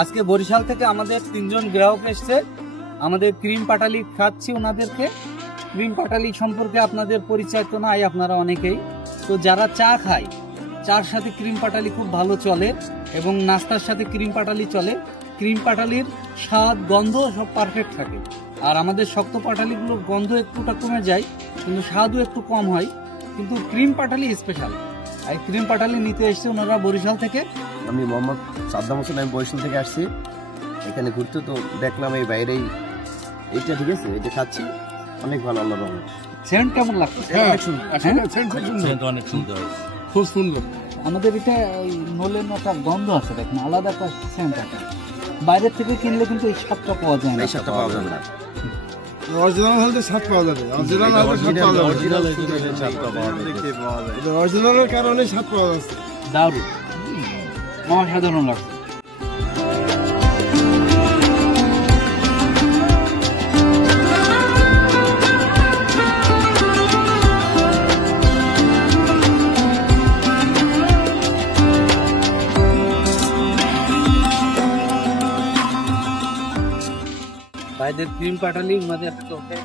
আজকে বরিশাল থেকে আমাদের 3 জন গ্রাহক এসছে, আমাদের ক্রিম পাটালি খাচ্ছি ওনাদেরকে। ক্রিম পাটালি সম্পর্কে আপনাদের পরিচয় তো নাই আপনারা অনেকেই, তো যারা চা খায় চার সাথে ক্রিম পাটালি খুব ভালো চলে এবং নাস্তার সাথে ক্রিম পাটালি চলে। ক্রিম পাটালির স্বাদ গন্ধ সব পারফেক্ট থাকে, আর আমাদের শক্ত পাটালিগুলোর গন্ধ একটুটা কমে যায় কিন্তু স্বাদও একটু কম হয়, কিন্তু ক্রিম পাটালি স্পেশাল। এই ক্রিম পাটালি নিতে এসছে ওনারা বরিশাল থেকে। আমি মোহাম্মদ সাদ্দাম হোসেন, আমি বরিশাল থেকে আসছি এখানে ঘুরতে। তো দেখলাম এই বাইরেই এইটা, ঠিক আছে, এটা খাচ্ছি, অনেক ভালো। আল্লাহ রহমত। সেন্ট কেমন লাগছে? অনেক সুন্দর, খুব সুন্দর। আমাদের এটা নলের একটা গন্ধ আছে, দেখেন আলাদা একটা সেন্ট আছে। বাইরের থেকে কিনলে কিন্তু এই স্বাদটা পাওয়া যায় না। এই স্বাদটা পাওয়া যাবে না। অরিজিনাল হলে স্বাদ পাওয়া যাবে, অরিজিনাল হলে স্বাদ পাওয়া যাবে, অরিজিনালের কারণে স্বাদ পাওয়া যাচ্ছে। দারুণ, অসাধারণ লাগছে। ভাইদের ক্রিম পাটালি ওনাদের চোখে